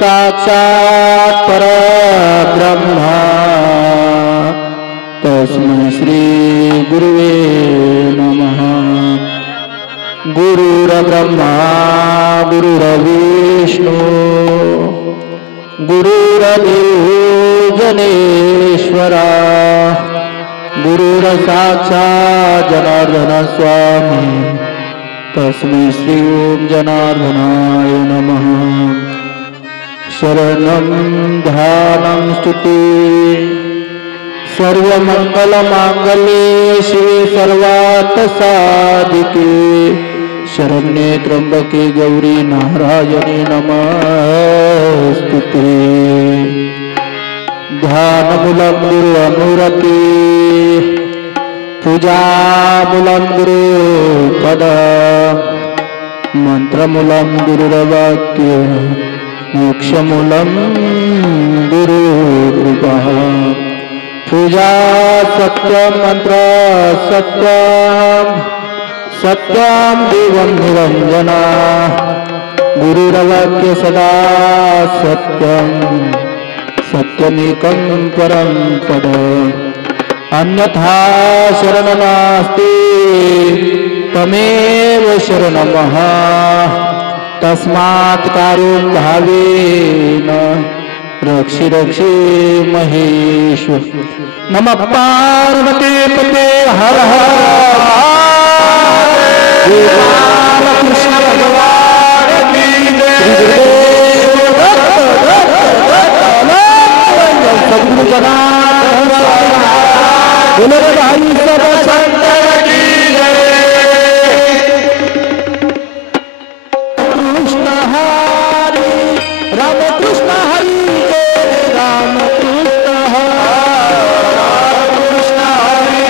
साक्षात् परब्रह्म तस्मै श्री गुरुवे नमः। गुरुर्ब्रह्मा गुरुर्विष्णु गुरुर्देवो जनेश्वरा गुरुर्साक्षात् जनार्दन स्वामी तस्मै श्री ओम जनार्दनाय नमः। शरणं ध्यानं स्तुति सर्वमंगलमांगल्ये शिवे सर्वार्थ साधिके शरण्ये त्र्यंबके गौरी नारायणी नमस्तुते। ध्यानमूलं गुरु अनुरति पूजामूलं गुरु पद मंत्रमूलं गुरुर्वाक्य मोक्षमूलं गुरु कृपा। पूजा सत्यं मंत्र सत्यं सत्यं देवं निरंजना गुरुर्वाक्य सदा सत्यं सत्यमेकं परं पद। अन्यथा शरणं नास्ति तमेव शरणमः। तस्मात् कारुण्य भावेन रक्षि रक्षि महेश्वर। नमः पार्वती पते हर हर कृष्ण भगवान की सद्गुरु जनार्दन भाई सब संतन की जय। कृष्ण हरि राम कृष्ण हरि राम कृष्ण हरि कृष्ण हरि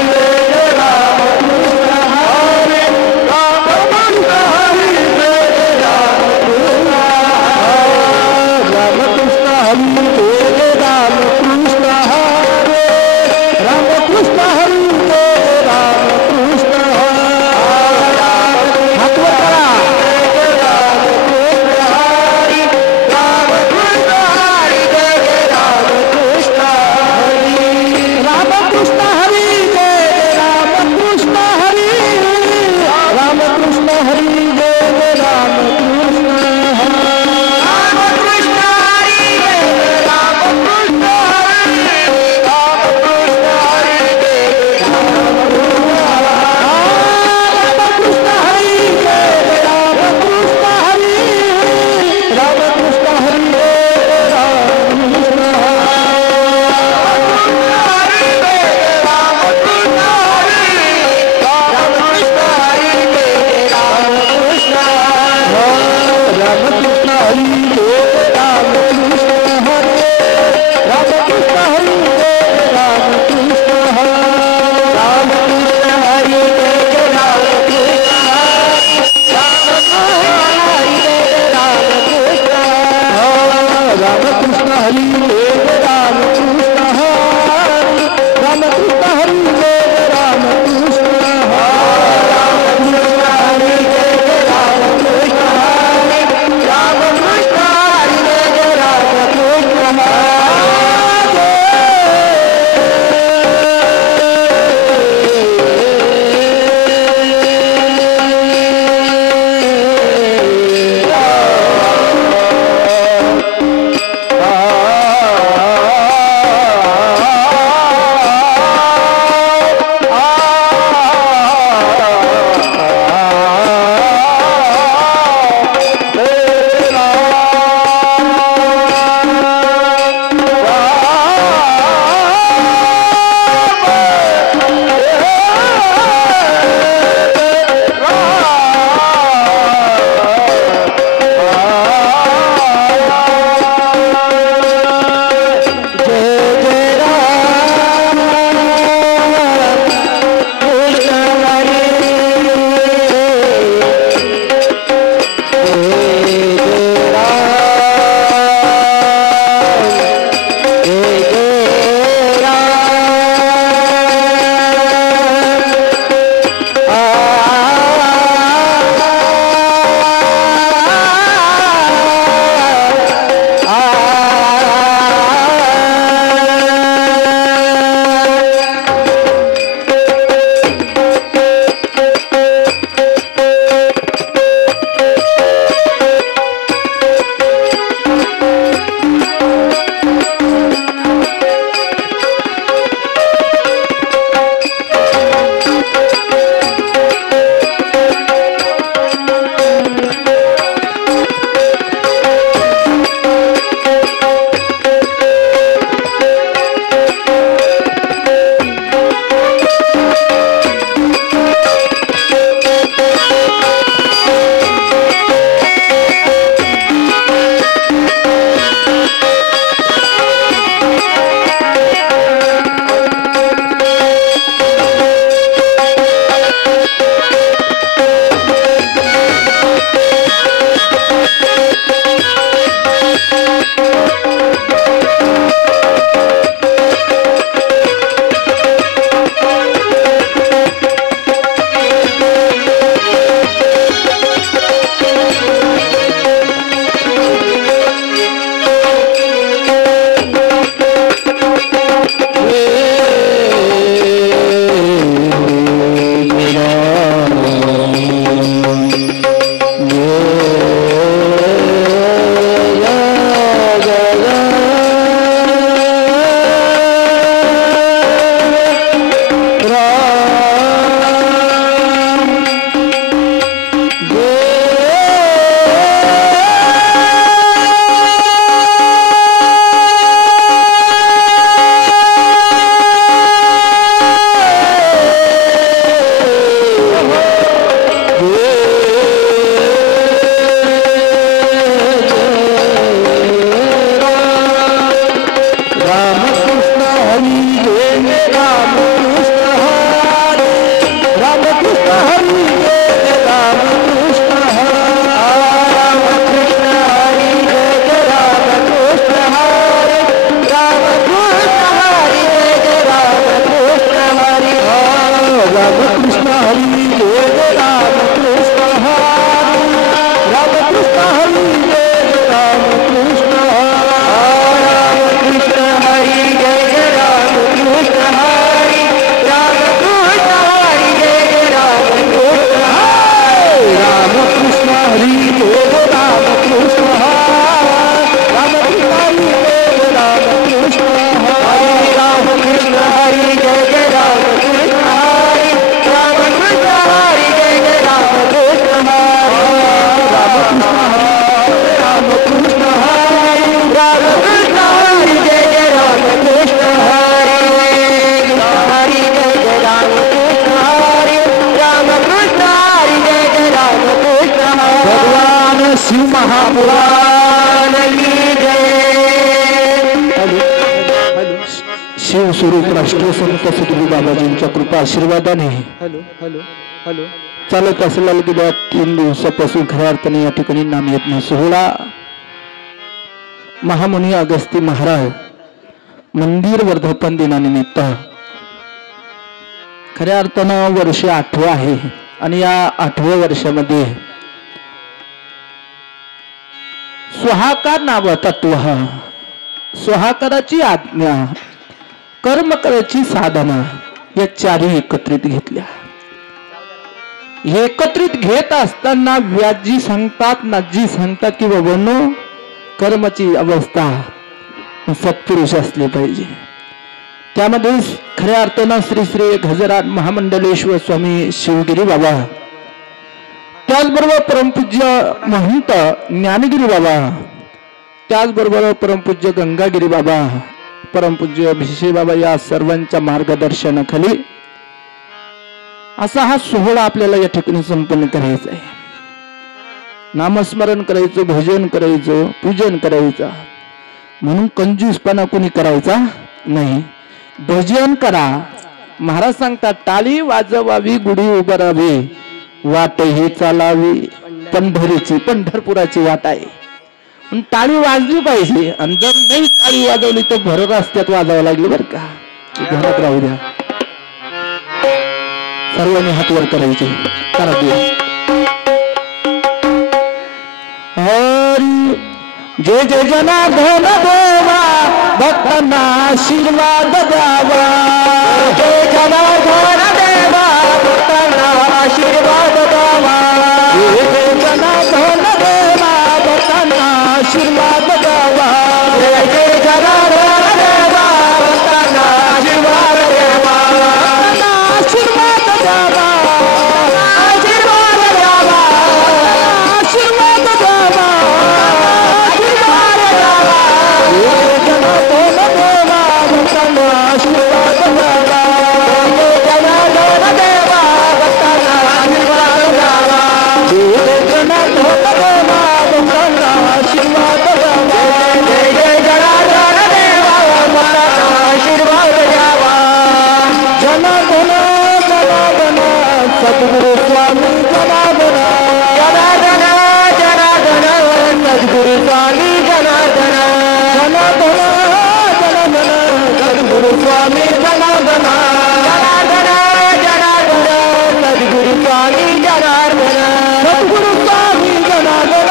राम कृष्ण हरि राम कृष्ण हरि राम कृष्ण राम कृष्ण हरि राम कृष्ण हरे राम कृष्ण हरि राम कृष्ण हाथ वर करा। राम कृष्ण शिव महापुराण शिवस्वरूप राष्ट्रसंत सद्गुरू बाबाजींच्या कृपा आशीर्वादाने चालत असलेल्या गेल्या 3 दिवसापासून खऱ्या अर्थाने या ठिकाणी नामयज्ञ सोहळा महामुनी अगस्ती महाराज मंदिर वर्धापन दिनानिमित्त खऱ्या अर्थानं वर्ष 8वं आहे आणि या 8व्या वर्षामध्ये स्वाहाकार नाव तत्व, स्वाहाकाराची आज्ञा, कर्म करायची साधना या 4ही एकत्रित घेतल्या. एकत्रित घेत असताना व्याजी सांगतात नाजी सांगतात की बाबांनो कर्माची अवस्था सत्पुरुष असले पाहिजे. त्यामध्ये खऱ्या अर्थानं श्री श्री गजराज महामंडलेश्वर स्वामी शिवगिरी बाबा, त्याचबरोबर परमपूज्य महंत ज्ञानगिरी बाबा, त्याचबरोबर परमपूज्य गंगागिरी बाबा, परमपूज्य भिशे बाबा या सर्वांच्या मार्गदर्शनाखाली असा हा सोहळा आपल्याला या ठिकाणी संपन्न करायचा आहे. नामस्मरण करायचं, भजन करायचं, पूजन करायचं. म्हणून कंजूसपणा कोणी करायचा नाही. भजन करा. महाराज सांगतात टाळी वाजवावी, गुढी उभारावी, वाट ही चालावी पंढरीची, पंढरपुराची वाट आहे. टाळी वाजली पाहिजे आणि जर नाही टाळी वाजवली तर भर रस्त्यात वाजावं लागली बरं का. घरात राहू द्या. सर्वांनी हात वर करायचे. करा हरी जय जय जनार्दन देवा, भक्तांना आशीर्वाद द्यावा. जय जनार्दन देवा, भक्तांना आशीर्वाद द्यावा. जय जनार्दन देवा, भक्तांना आशीर्वाद द्यावा. जय जय जनार्दन देवा, भक्तांना आशीर्वाद द्यावा. आशीर्वाद द्यावा, आशीर्वाद द्यावा, आशीर्वाद द्यावा. सद्गुरु स्वामी जनार्दन, जनार्दन जनार्दन, सद्गुरु स्वामी जनार्दन, जनार्दन जनार्दन, सद्गुरु स्वामी जनार्दन, जनार्दन जनार्दन, सद्गुरु स्वामी जनार्दन, सद्गुरु स्वामी जनार्दन,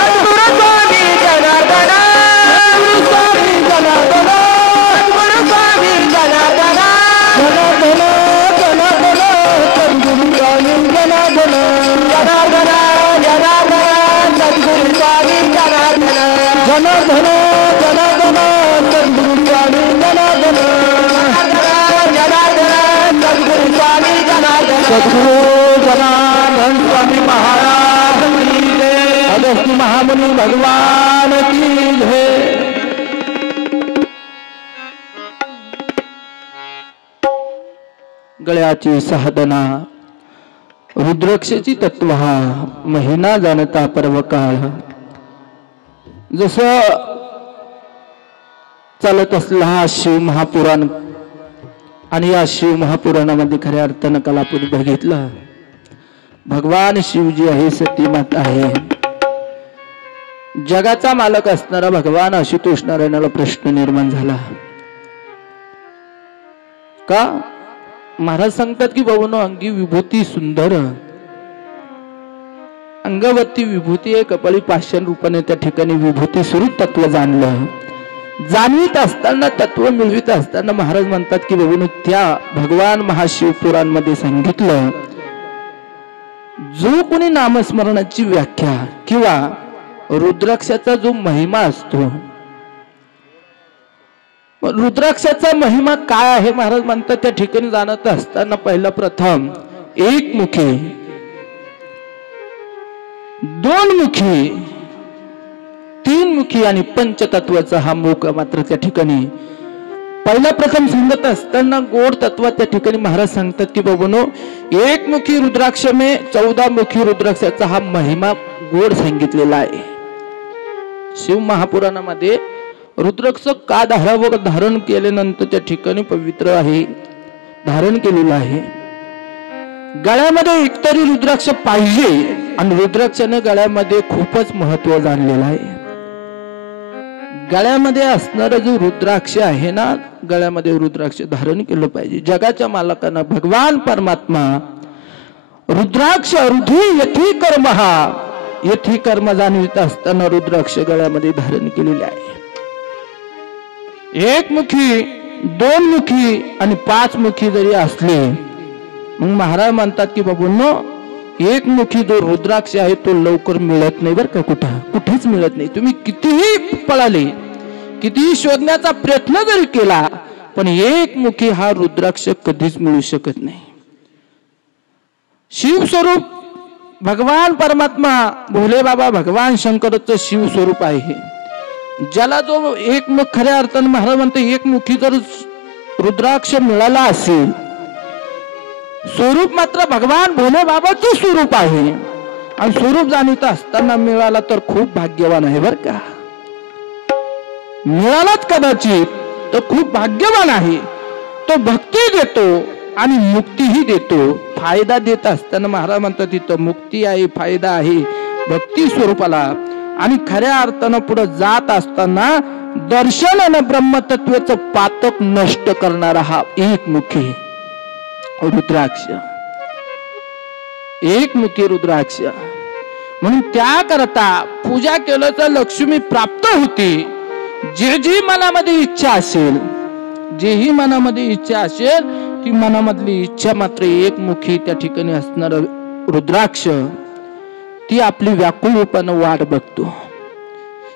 सद्गुरु स्वामी जनार्दन, सद्गुरु स्वामी जनार्दन, सद्गुरु स्वामी जनार्दन, जनार्दन जनार्दन, सद्गुरु स्वामी जनार्दन, जनार्दन जनार्दन, सद्गुरु स्वामी जनार्दन, जनार्दन जनार्दन, सद्गुरु स्वामी जनार्दन, जनार्दन सद्गुरु स्वामी जनार्दन. सद्गुरु जनार्दन स्वामी महाराज की जय. अगस्ती महामुनि भगवान की जय. गळ्याची साधना, रुद्राक्षाची तत्व, महिना जाणता पर्वकाळ. जसं चालत असला हा शिव महापुराण आणि या शिव महापुराणामध्ये खऱ्या अर्थानं काल आपण बघितलं भगवान शिवजी आहे, सती माता आहे. जगाचा मालक असणारा भगवान आशुतोष नारायणाला प्रश्न निर्माण झाला का. महाराज सांगतात की बाबांनो अंगी विभूती सुंदर, अंगावरती विभूती आहे, कपाळी पाषाण रूपाने त्या ठिकाणी विभूती स्वरूप तत्व जाणलं. जाणवीत असताना तत्व मिळवित असताना महाराज म्हणतात की बाबांनो त्या भगवान महाशिव पुराण मध्ये सांगितलं जो कोणी नामस्मरणाची व्याख्या किंवा रुद्राक्षाचा जो महिमा असतो, रुद्राक्षाचा महिमा काय आहे महाराज म्हणतात त्या ठिकाणी जाणत असताना पहिला प्रथम एकमुखी, दोनमुखी, तीनमुखी आणि पंचतत्वाचा हा मुख मात्र त्या ठिकाणी पहिला प्रथम सांगत असताना गोड तत्व त्या ठिकाणी महाराज सांगतात की बाबांनो एकमुखी रुद्राक्ष में 14 मुखी रुद्राक्षाचा हा महिमा गोड सांगितलेला आहे. शिव महापुराणामध्ये रुद्राक्ष का धारावर धारण केल्यानंतर त्या ठिकाणी पवित्र आहे, धारण केलेलं आहे. गळ्यामध्ये एकतरी रुद्राक्ष पाहिजे आणि रुद्राक्षाने गळ्यामध्ये खूपच महत्व जाणलेलं आहे. गळ्यामध्ये असणारा जो रुद्राक्ष आहे ना, गळ्यामध्ये रुद्राक्ष धारण केलं पाहिजे. जगाच्या मालकांना भगवान परमात्मा रुद्राक्ष रुधी यथी कर्म हा यथी कर्म जाणवित असताना रुद्राक्ष गळ्यामध्ये धारण केलेले आहे. एक मुखी, दोन मुखी आणि पाच मुखी जरी असले, मग महाराज म्हणतात की बाबूंनो, एक मुखी जो रुद्राक्ष आहे तो लवकर मिळत नाही बरं का, कुठेच मिळत नाही. तुम्ही कितीही पळाले, कितीही शोधण्याचा प्रयत्न जरी केला, पण एक मुखी हा रुद्राक्ष कधीच मिळू शकत नाही. शिवस्वरूप भगवान परमात्मा भोले बाबा भगवान शंकरचं शिवस्वरूप आहे. ज्याला जो एक मुख, खऱ्या अर्थाने महाराज म्हणते एक मुखी जर रुद्राक्ष मिळाला असेल, स्वरूप मात्र भगवान भोले बाबाचं स्वरूप आहे आणि स्वरूप जाणीत असताना मिळाला तर खूप भाग्यवान आहे बर का. मिळालाच कदाचित तर खूप भाग्यवान आहे. तो भक्ती देतो आणि मुक्तीही देतो. फायदा देत असताना महाराज म्हणतात तिथं मुक्ती आहे, फायदा आहे भक्ती स्वरूपाला. आणि खऱ्या अर्थानं पुढे जात असताना दर्शन आणि ब्रह्मतत्वाचं पातक नष्ट करणारा हा एकमुखी रुद्राक्ष, एकमुखी रुद्राक्ष. म्हणून त्याकरता पूजा केलं तर लक्ष्मी प्राप्त होते. जी मनामध्ये इच्छा असेल, जेही मनामध्ये इच्छा असेल, ती मनामधली इच्छा मात्र एकमुखी त्या ठिकाणी असणार रुद्राक्ष ती आपली व्याकुळ रूपानं वाट बघतो.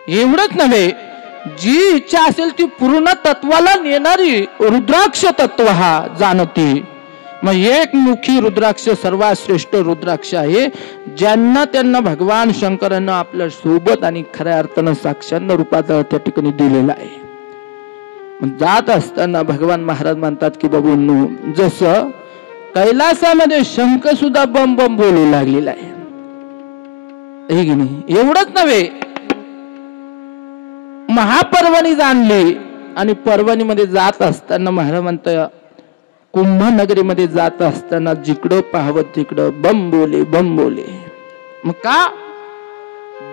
एवढंच नव्हे, जी इच्छा असेल ती पूर्ण तत्वाला नेणारी रुद्राक्ष तत्व हा जाणते. मग एकमुखी रुद्राक्ष सर्वात श्रेष्ठ रुद्राक्ष आहे. ज्यांना त्यांना भगवान शंकरांना आपल्या सोबत आणि खऱ्या अर्थानं साक्षात रूपात त्या ठिकाणी दिलेला आहे. जात असताना भगवान महाराज म्हणतात की बाबूंनो, जसं कैलासामध्ये शंख सुद्धा बम बम बोलू लागलेला आहे, हे की नाही. एवढंच नव्हे, महापर्वणी जाणली आणि पर्वणीमध्ये जात असताना महाराज म्हणतात, कुंभनगरीमध्ये जात असताना जिकडं पाहावं तिकडं बम बोले बम बोले. मग का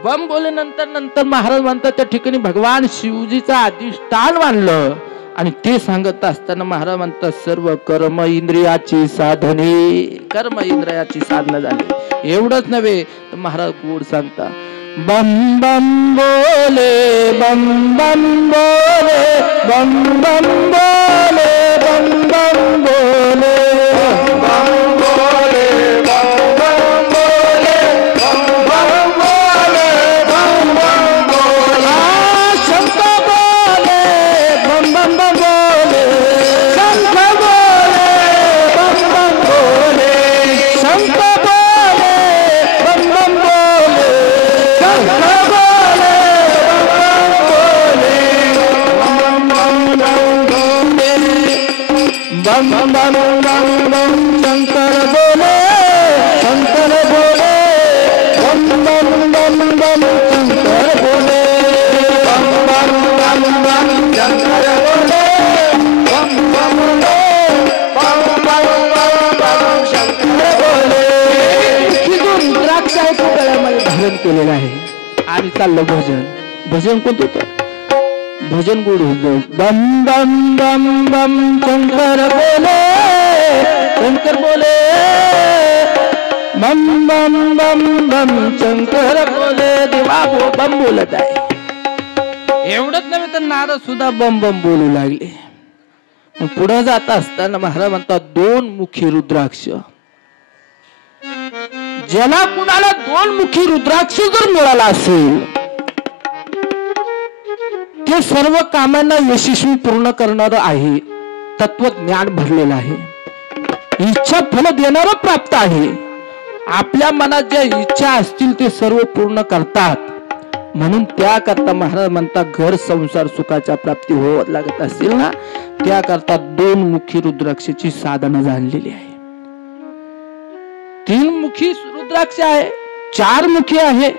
बम बोले? नंतर महाराज म्हणतात त्या ठिकाणी भगवान शिवजीचा अधिष्ठान मानलं. आणि ते सांगत असताना महाराज म्हणतात, सर्व कर्म इंद्रियाची साधने, कर्म इंद्रियाची साधना झाली. एवढंच नव्हे तर महाराज गोड सांगता, बम बम बोले बम बम बोले बम बम बोले बम बम बोले बम बोले बम बम बोले बम बम बोले बम बम बोले. शंख बोले बम बम बम बोले, शंख बोले बम बम बोले, शंख बोले बम बम बोले, शंख बोले बम बम बम बम, शंकर बोले शंकर बोले बम बम बम बम, शंकर बोले बम बम बम बम, शंकर बोले बम बम बम बम बम, शंकर बोले. रुद्राक्ष आहे तो गळ्यामध्ये धारण केलेला आहे. आणि चाललं भजन. भजन कोणतं होतं? भजन गोड होतं. बम बम बम बम, शंकर बोले शंकर बोले बम बम बम बम, शंकर बोले. देवा बम बोलत आहे. एवढंच नव्हे तर नारद सुद्धा बम बम बोलू लागले. पुढे जात असताना महाराज म्हणतात, दोन मुखी रुद्राक्ष. ज्याला कुणाला दोन मुखी रुद्राक्ष जर मिळाला असेल, ते सर्व कामांना यशस्वी पूर्ण करणार आहे. तत्वज्ञान भरलेलं आहे. इच्छा फल देणारं प्राप्त आहे. आपल्या मनात ज्या इच्छा असतील ते सर्व पूर्ण करतात. म्हणून त्याकरता महाराज म्हणतात, घर संसार सुखाच्या प्राप्ती होत लागत असतील ना, त्याकरता दोन मुखी रुद्राक्षाची साधना जाणलेली आहे. तीन मुखी रुद्राक्ष आहे, चार मुखी आहे,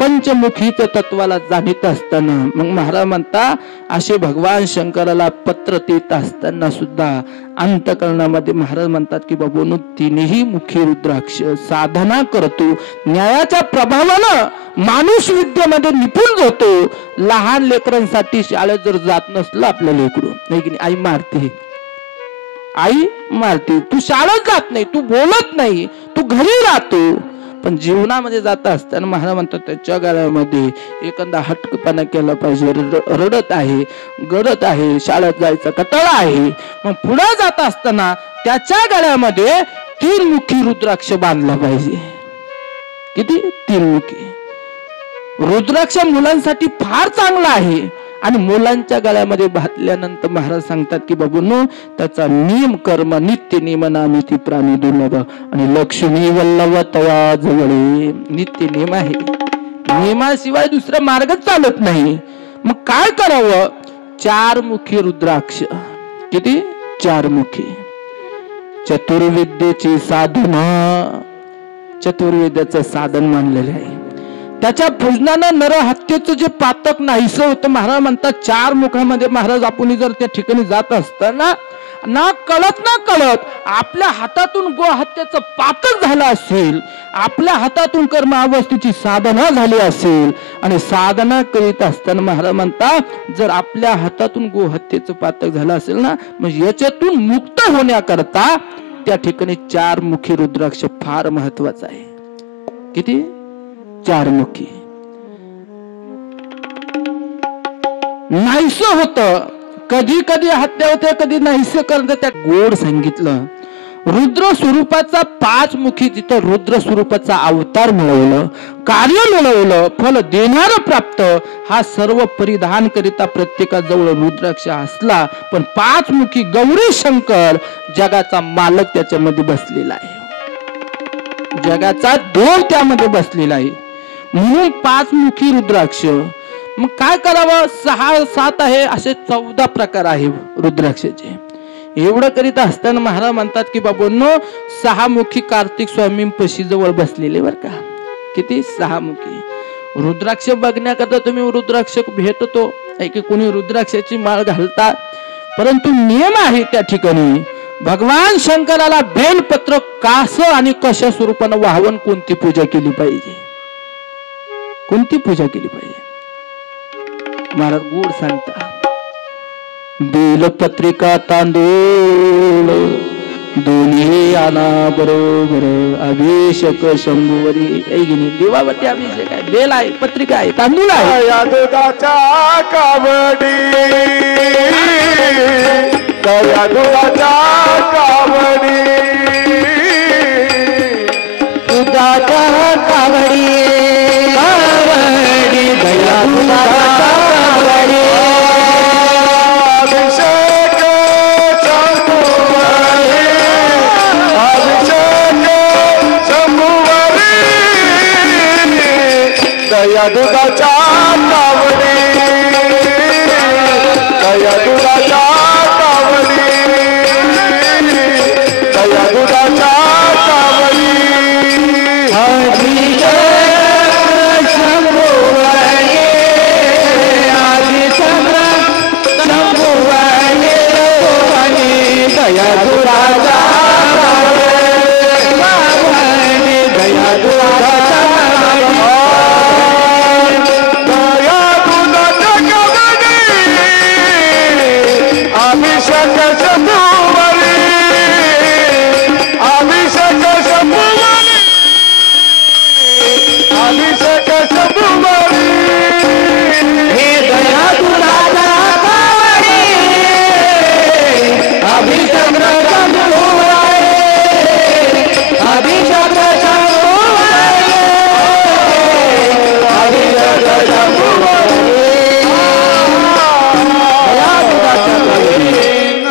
पंचमुखीच्या तत्वाला जाणीत असताना मग महाराज म्हणता असे भगवान शंकराला पत्र देत असताना सुद्धा अंतकरणामध्ये महाराज म्हणतात की बाबूनो तिन्ही मुखी रुद्राक्ष साधना करतो, न्यायाच्या प्रभावानं माणूस विद्येमध्ये निपुण होतो. लहान लेकरांसाठी शाळेत जर जात नसलं आपल्या लेकरू नाही की आई मारते, आई मारते, तू शाळेत जात नाही, तू बोलत नाही, तू घरी राहतो. पण जीवनामध्ये जात असताना महाराज म्हणतात त्याच्या गळ्यामध्ये एखादा हटकपणा केला पाहिजे, रडत आहे, गडत आहे, शाळेत जायचा कटाळा आहे, मग पुढे जात असताना त्याच्या गळ्यामध्ये 3 मुखी रुद्राक्ष बांधला पाहिजे. किती? 3 मुखी रुद्राक्ष मुलांसाठी फार चांगला आहे. आणि मुलांच्या गळ्यामध्ये बांधल्यानंतर महाराज सांगतात की बाबूनो त्याचा नियम कर्म नित्य नियमनामी ती प्राणी दुर्लभ आणि लक्ष्मी वल्लभ तया जवळे. नित्य नियम आहे, नियमाशिवाय दुसरा मार्गच चालत नाही. मग काय करावं? 4 मुखी रुद्राक्ष. किती? 4 मुखी. चतुर्विद्येची साधना, चतुर्विद्याचं साधन मानलेलं आहे. त्याच्या पूजनानं नरहत्येचं जे पातक नाहीसं होतं. महाराज म्हणतात 4 मुखामध्ये महाराज आपण जर त्या ठिकाणी जात असताना ना कळत आपल्या हातातून गोहत्येचं पातक झालं असेल, आपल्या हातातून कर्म अवस्थेची साधना झाली असेल आणि साधना करीत असताना महाराज म्हणतात जर आपल्या हातातून गोहत्येचं पातक झालं असेल ना, मग याच्यातून मुक्त होण्याकरता त्या ठिकाणी 4 मुखी रुद्राक्ष फार महत्वाचं आहे. किती? 4 मुखी. नाहीसं होतं, कधी कधी हत्या होते, कधी नाहीसं करत. त्या गोड सांगितलं रुद्र स्वरूपाचा 5 मुखी तिथं रुद्र स्वरूपाचा अवतार मिळवलं, कार्य मिळवलं, फल देणार प्राप्त. हा सर्व परिधान करिता प्रत्येकाजवळ रुद्राक्ष असला, पण 5 मुखी गौरी शंकर जगाचा मालक त्याच्यामध्ये बसलेला आहे, जगाचा देव त्यामध्ये बसलेला आहे. म्हणून 5 मुखी रुद्राक्ष. मग काय करावं? 6, 7 आहे, असे 14 प्रकार आहे रुद्राक्षाचे. एवढं करीत असताना महाराज म्हणतात की बाबांनो 6 मुखी कार्तिक स्वामी पशी जवळ बसलेले बर का. किती? 6 मुखी रुद्राक्ष बघण्याकरता तुम्ही रुद्राक्ष भेटतो की कोणी रुद्राक्षाची माळ घालतात, परंतु नियम आहे त्या ठिकाणी भगवान शंकराला बेलपत्र कसं आणि कशा स्वरूपानं वाहून कोणती पूजा केली पाहिजे, कोणती पूजा केली पाहिजे. महाराज गोड सांगता बेलपत्रिका तांदूळ दोन्ही आना बरोबर अभिषेक शंभूवरी. देवावरती अभिषेक आहे, बेल आहे, पत्रिका आहे, तांदूळ आहे. या दुधाच्या कावडी, या दुधाच्या कावडी, दुधाच्या कावडी, कावडी दया दुधाच्या कावडी. अभिषेक शंभूवरी, अभिषेक शंभूवरी, दया दुधाच्या कावडी, दया दुधाच्या कावडी, दया दुधाच्या कावडी.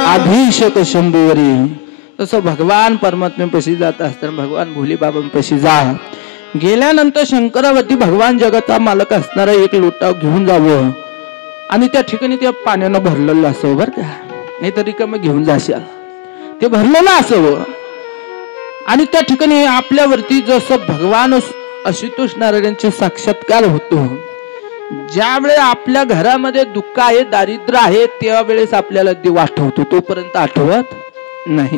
अभिषेक शंभूवरी. तसं भगवान परमात्म्यापाशी जात असताना भगवान भोले बाबांपाशी जा. गेल्यानंतर शंकरावरती भगवान जगाचा मालक असणारा एक लोटा घेऊन जावं आणि त्या ठिकाणी त्या पाण्यानं भरलेलं असावं बर का, नाही तरी का मग घेऊन जाशाल, ते भरलेलं असावं. आणि त्या ठिकाणी आपल्यावरती जसं भगवान आशुतोष नारायणांचे साक्षात्कार होतो. ज्यावेळेस आपल्या घरामध्ये दुःख आहे, दारिद्र्य आहे, त्यावेळेस आपल्याला देव आठवतो. तोपर्यंत आठवत नाही.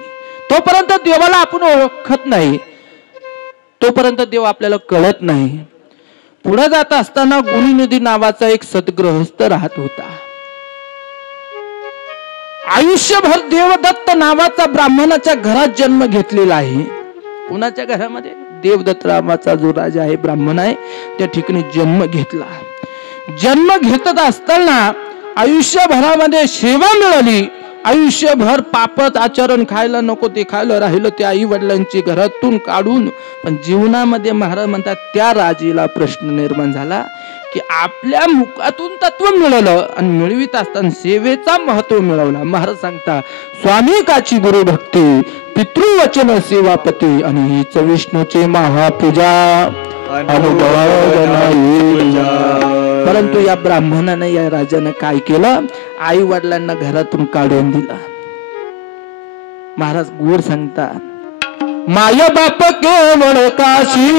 तोपर्यंत देवाला आपण ओळखत नाही. तोपर्यंत देव आपल्याला कळत नाही. पुढे जात असताना गुणी नदी नावाचा एक सद्गृहस्थ राहत होता. आयुष्यभर देवदत्त नावाचा ब्राह्मणाच्या घरात जन्म घेतलेला आहे. कोणाच्या घरामध्ये? देवदत्त नावाचा जो राजा आहे, ब्राह्मण आहे, त्या ठिकाणी जन्म घेतला. जन्म घेतत असताना आयुष्यभरामध्ये सेवा मिळाली. आयुष्यभर पापच आचरण खायला नको ते खायला राहिलं, त्या आई वडिलांची घरातून काढून. पण जीवनामध्ये महाराज म्हणतात त्या राजेला प्रश्न निर्माण झाला की आपल्या मुखातून तत्व मिळालं आणि मिळवित असताना सेवेचा महत्व मिळवला. महाराज सांगता स्वामी काची गुरु भक्ती पितृवचन सेवापती आणि हीच विष्णूचे महापूजा अनुभव. परंतु या ब्राह्मणानं, या राजानं काय केलं? आई वडिलांना घरातून काढून दिला. महाराज गोड सांगता माय बाप केवळ काशी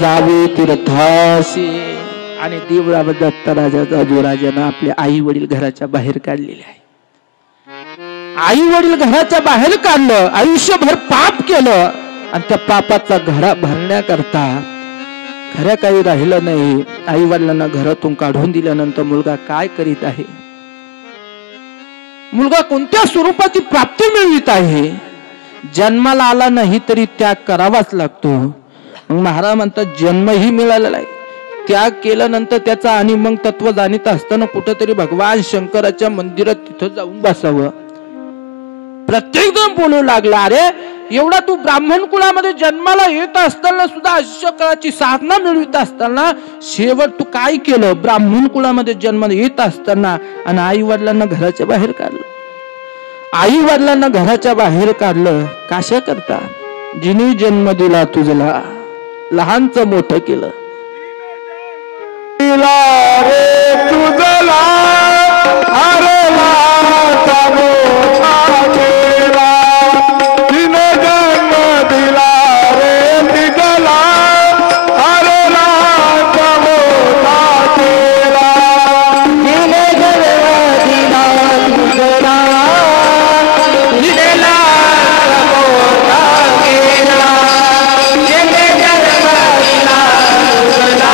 जावे तीर्थाशी. आणि देवदत्त राजाचा जो राजानं आपले आई वडील घराच्या बाहेर काढलेले आहे. आई वडील घराच्या बाहेर काढलं, आयुष्यभर पाप केलं आणि त्या पापाचा घडा भरण्याकरता खऱ्या काही राहिलं नाही. आई वडिलांना घरातून काढून दिल्यानंतर मुलगा काय करीत आहे? मुलगा कोणत्या स्वरूपाची प्राप्ती मिळवित आहे? जन्माला आला नाही तरी त्याग करावाच लागतो. महाराज म्हणतात जन्मही मिळालेला आहे, त्याग केल्यानंतर त्याचा आणि मग तत्व जाणीत असताना कुठेतरी भगवान शंकराच्या मंदिरात तिथं जाऊन बसावं. प्रत्येक जण बोलू लागला अरे एवढा तू ब्राह्मण कुळामध्ये जन्माला येत असताना सुद्धा आयुष्यकाळाची साधना मिळवित असताना शेवट तू काय केलं? ब्राह्मण कुळामध्ये जन्म येत असताना आणि आई वडिलांना घराच्या बाहेर काढलं. आई वडिलांना घराच्या बाहेर काढलं कशा करता? जिने जन्म दिला तुझला, लहानचं मोठं केलं. रे तुझला हरला मोठा केला, तिने जन्म दिला रे तिजला हरला मोठा केला, तिने जन्म दिला तुझला तिजला मोठा केला, तिने जन्म दिला तुझला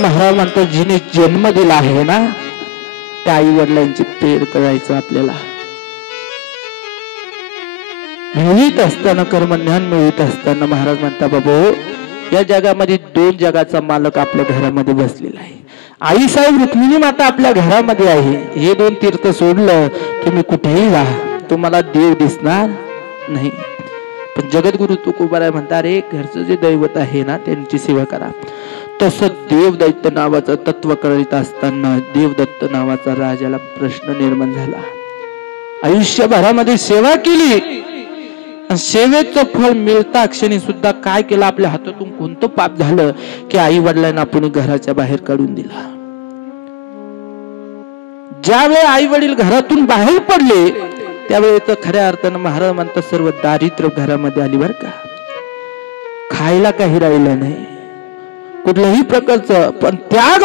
महाराज म्हणतो जिने जन्म दिला आहे ना त्या आई वडिलांची पेर करायचं आपल्याला. मिळवीत असताना कर्मज्ञान मिळवीत असताना महाराज म्हणता बाबू या जगामध्ये दोन जगाचा मालक आपल्या घरामध्ये बसलेला आहे. आई साहेब रुक्मिणी माता आपल्या घरामध्ये आहे. हे दोन तीर्थ सोडलं तुम्ही कुठेही जा तुम्हाला देव दिसणार नाही. पण जगद्गुरु तुकोबाराय म्हणता अरे घरचं जे दैवत आहे ना त्यांची सेवा करा. तसं देवदैत्य नावाचं तत्व करीत असताना देवदत्त नावाचा राजाला प्रश्न निर्माण झाला. आयुष्यभरामध्ये सेवा केली, सेवेचं फळ मिळता क्षणी सुद्धा काय केलं, आपल्या हातातून कोणतं पाप झालं की आई वडिलांना आपण घराच्या बाहेर काढून दिला. ज्यावेळी आई वडील घरातून बाहेर पडले त्यावेळी तर खऱ्या अर्थानं महाराज म्हणतात सर्व दारिद्र्य घरामध्ये आली बर का. खायला काही राहिलं नाही कुठल्याही प्रकारचं, पण त्याग,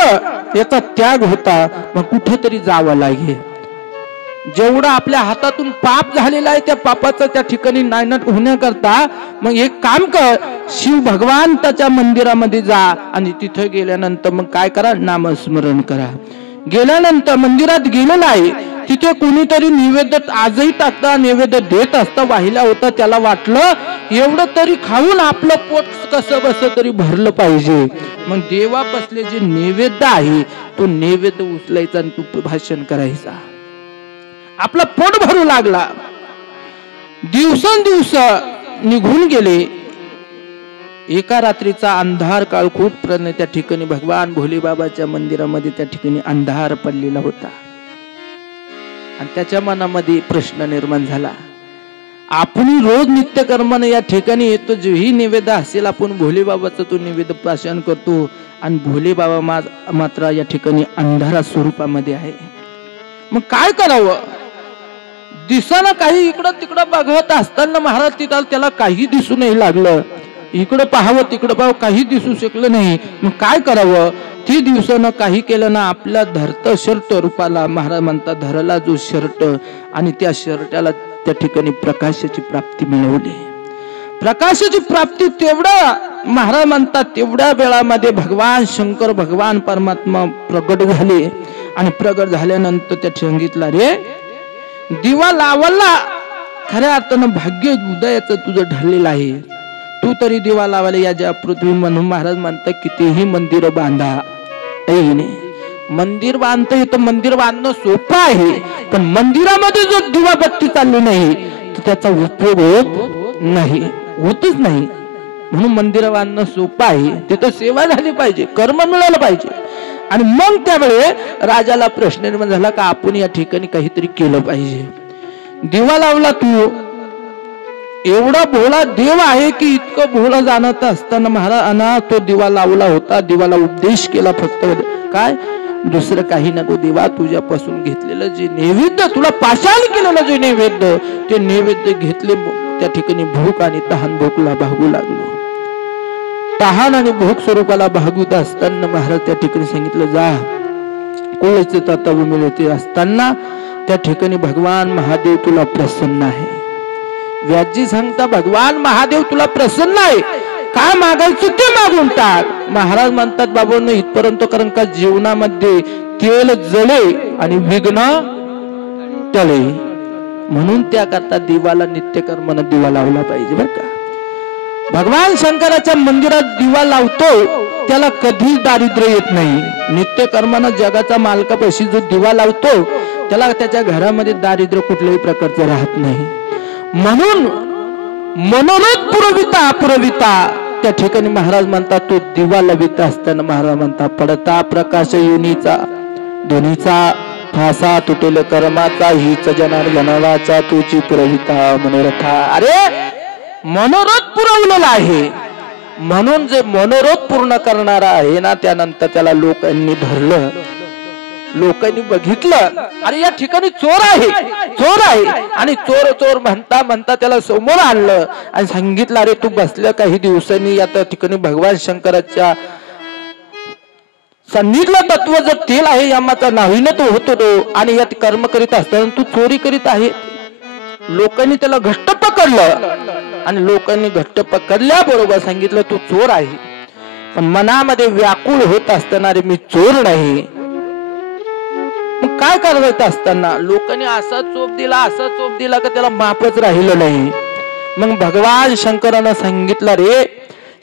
याचा त्याग होता. मग कुठेतरी जावं लागेल. जेवढा आपल्या हातातून पाप झालेला आहे त्या पापाचं त्या ठिकाणी नायनाट होण्याकरता मग एक काम कर, शिव भगवंताच्या मंदिरामध्ये जा आणि तिथे गेल्यानंतर मग काय करा, नामस्मरण करा. गेल्यानंतर मंदिरात गेलेला आहे तिथे कोणीतरी नैवेद्य आजही टाकता नैवेद्य देत असता, वाहिला होता. त्याला वाटलं एवढं तरी खाऊन आपलं पोट कसं बस तरी भरलं पाहिजे. मग देवा बसले जे नैवेद्य आहे तो नैवेद्य उचलायचा आणि तू भाषण करायचा. आपला पोट भरू लागला. दिवसेंदिवस निघून गेले. एका रात्रीचा अंधार काळ खूप त्या ठिकाणी भगवान भोले बाबाच्या मंदिरामध्ये त्या ठिकाणी अंधार पडलेला होता. आणि त्याच्या मनामध्ये प्रश्न निर्माण झाला, आपण रोज नित्य कर्माने या ठिकाणी येतो, जेही निवेद असेल आपण भोले बाबाचं तो निवेद प्राशन करतो आणि भोले बाबा मात्र या ठिकाणी अंधारा स्वरूपामध्ये आहे. मग काय करावं, दिसाना काही इकडं तिकडं बघत असताना महाराज तिथं त्याला काही दिसू नाही लागलं. इकडं पाहावं तिकडं पाहावं काही दिसू शकलं नाही. मग काय करावं, ती दिवसानं काही केलं ना, आपल्या धरत शर्ट रूपाला महाराज म्हणतात धरला जो शर्ट आणि त्या शर्टाला त्या ठिकाणी प्रकाशाची प्राप्ती मिळवली. प्रकाशाची प्राप्ती तेवढा महाराज म्हणतात तेवढ्या वेळामध्ये भगवान शंकर भगवान परमात्मा प्रगट झाले. आणि प्रगट झाल्यानंतर त्या सांगितलं, रे दिवा लावला, खऱ्या अर्थानं भाग्य उदयाचं तुझं ठरलेलं आहे, तू तरी दिवा लावायला या ज्या पृथ्वी म्हणून महाराज म्हणतात कितीही मंदिर बांधा. मंदिर बांधता येतं, मंदिर बांधणं सोपं आहे, पण मंदिरामध्ये जो दिवा बत्ती चालली नाही तर त्याचा उपयोग होत नाही, होतच नाही. म्हणून मंदिर बांधणं सोपं आहे, तिथं सेवा झाली पाहिजे, कर्म मिळालं पाहिजे. आणि मग त्यावेळे राजाला प्रश्न निर्माण झाला का आपण या ठिकाणी काहीतरी केलं पाहिजे. दिवा लावला, तू एवढा भोळा देव आहे की इतकं भोळा जाणत असताना महाराजांना तो दिवा लावला होता. दिवाला उपदेश केला फक्त काय, दुसरं काही नको, देवा तुझ्यापासून घेतलेलं जे नैवेद्य, तुला पाशाल केलेलं जे नैवेद्य, ते नैवेद्य घेतले. त्या ठिकाणी भूक आणि तहान भूकला भागू लागलो. तहान आणि भूक स्वरूपाला भागवत असताना महाराज त्या ठिकाणी सांगितलं, जा कोळीचे तत्व मिळते असताना त्या ठिकाणी भगवान महादेव तुला प्रसन्न आहे. व्यासजी सांगता भगवान महादेव तुला प्रसन्न आहे, काय मागायचं ते मागून टाक. महाराज म्हणतात बाबांनो इथपर्यंत, कारण का जीवनामध्ये तेल जळे आणि विघ्न टळे, म्हणून त्याकरता दिवाला नित्यकर्मानं दिवा लावला पाहिजे बर का. भगवान शंकराच्या मंदिरात दिवा लावतो त्याला कधीच दारिद्र्य येत नाही. नित्यकर्मानं जगाचा मालकापाशी जो दिवा लावतो त्याला त्याच्या घरामध्ये दारिद्र्य कुठल्याही प्रकारचं राहत नाही. म्हणून मनोरथ पुरविता पुरविता त्या ठिकाणी महाराज म्हणतात तो दिवा लवित असताना महाराज म्हणतात पडता प्रकाश युनीचा ध्वनीचा फासा तुटेल कर्माचा हीच जनार्दनाचा तुची पुरविता मनोरथा. अरे मनोरथ पुरवलेला आहे, म्हणून जे मनोरथ पूर्ण करणारा आहे ना त्यानंतर त्याला लोकांनी धरलं, लोकांनी बघितलं, अरे या ठिकाणी चोर आहे, चोर आहे. आणि चोर चोर म्हणता म्हणता त्याला समोर आणलं आणि सांगितलं, अरे तू बसल्या काही दिवसांनी या ठिकाणी भगवान शंकराच्या सांगितलं तत्व जर तेल आहे यामाचा नाहीनं तो होतो आणि यात कर्म करीत असताना तू चोरी करीत आहे. लोकांनी त्याला घट्ट पकडलं आणि लोकांनी घट्ट पकडल्याबरोबर सांगितलं तू चोर आहे, पण मनामध्ये व्याकुळ होत असताना रे मी चोर नाही. काय करत असताना लोकांनी असा चोप दिला का त्याला मापच राहिलं नाही. मग भगवान शंकरानं सांगितलं, रे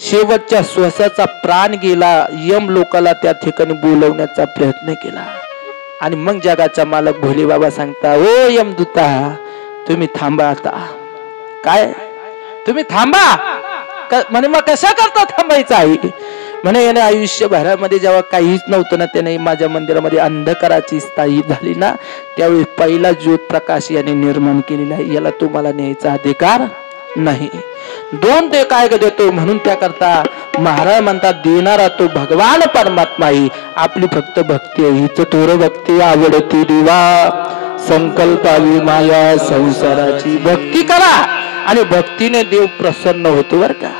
शेवटच्या श्वासाचा प्राण गेला, यम लोकाला त्या ठिकाणी बोलवण्याचा प्रयत्न केला. आणि मग जगाचा मालक भोले बाबा सांगता, ओ यमदूता तुम्ही थांबा आता. काय तुम्ही थांबा म्हणे, मग कशा करता थांबायचं आहे. म्हणे याने आयुष्यभरामध्ये जेव्हा काहीच नव्हतं ना, त्याने माझ्या मंदिरामध्ये अंधकाराची स्थायी झाली ना, त्यावेळी पहिला ज्योत प्रकाश याने निर्माण केलेला आहे. याला तुम्हाला न्यायचा अधिकार नाही. दोन ते काय देतो म्हणून त्याकरता महाराज म्हणतात, देणारा तो भगवान परमात्मा आहे. आपली फक्त भक्ती आहे. हिच थोर भक्ती आवडती दिवा, संकल्पावी माया संसाराची. भक्ती करा आणि भक्तीने देव प्रसन्न होतो बर का.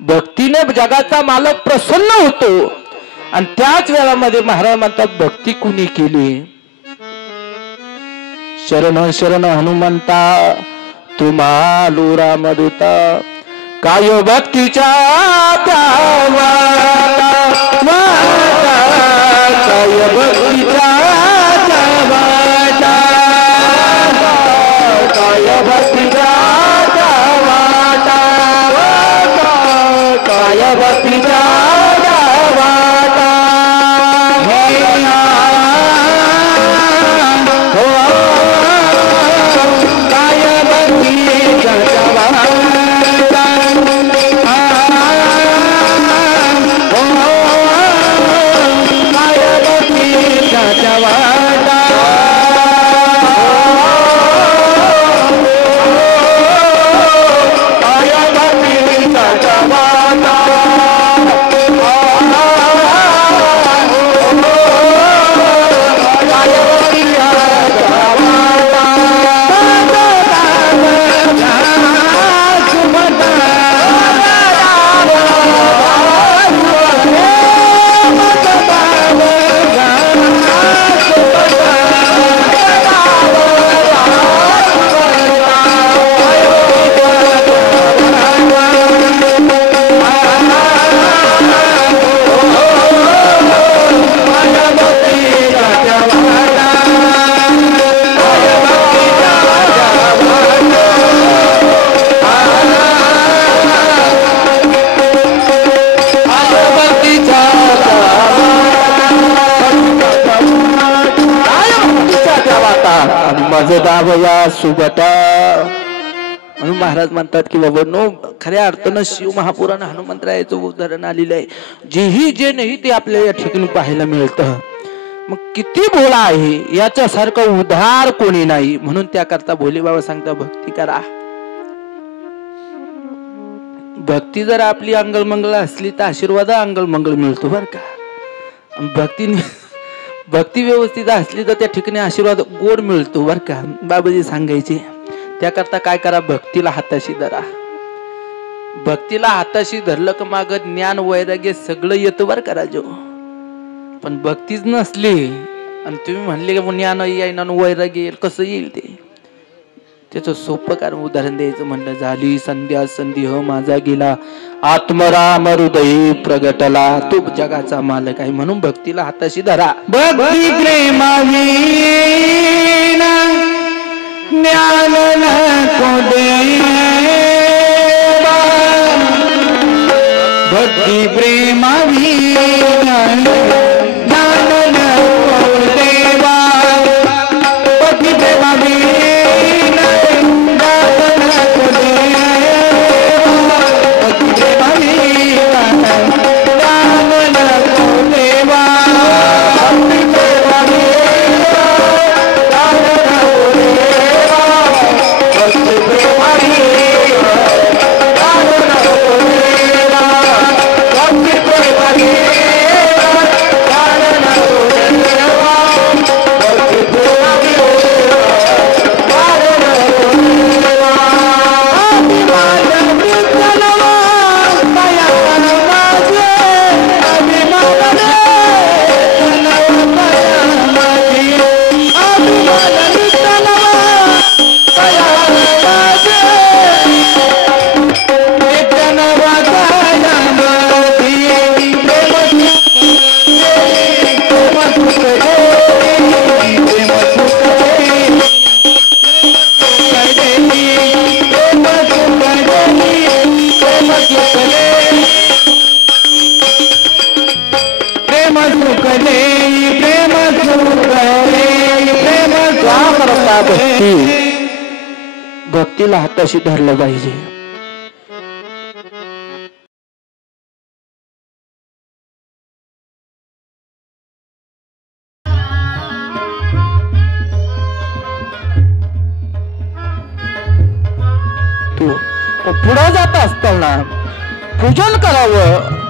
भक्तीने जगाचा मालक प्रसन्न होतो. आणि त्याच वेळामध्ये महाराज म्हणतात, भक्ती कुणी केली? शरण शरण हनुमंता तुम्हालो रामदूता, काय भक्तीच्या द्यावा वाटा, काय भक्तीच्या द्यावा, काय भक्तीच्या द्यावा, काय भक्तीच्या द्यावा. दावया सुबटा. म्हणून महाराज म्हणतात की बाबा नो, खऱ्या अर्थानं शिव महापुराण हनुमंतरायाचं उदाहरण आलेलं आहे. जेही जे नाही ते आपल्याला या ठिकाणी पाहायला मिळतं. मग किती भोळा आहे, याच्यासारखं उधार कोणी नाही. म्हणून त्याकरता भोले बाबा सांगता, भक्ती करा. भक्ती जर आपली अंगलमंगल असली तर आशीर्वाद अंगलमंगल मिळतो बर का. भक्ती व्यवस्थित असली तर त्या ठिकाणी आशीर्वाद गोड मिळतो बर का. बाबाजी सांगायचे त्याकरता काय करा, भक्तीला हाताशी धरा. भक्तीला हाताशी धरलं का माग ज्ञान वैराग्य सगळं येतं बर का राजो. पण भक्तीच नसली आणि तुम्ही म्हणले की ज्ञान येईन वैराग्य येईल, कसं येईल ते? त्याचं सोपं कारण उदाहरण द्यायचं म्हणलं, झाली संध्या संधी माझा गेला, आत्मराम हृदय प्रगटला. तो जगाचा मालक आहे. म्हणून भक्तीला हाताशी धरा. भक्ती प्रेमावी ज्ञान नको देवा, भक्ती प्रेमावी ज्ञान नको देवा, भक्ती प्रेमावी भक्तीला हाताशी धरलं पाहिजे. शकतो. पुढे जात असताना पूजन करावं,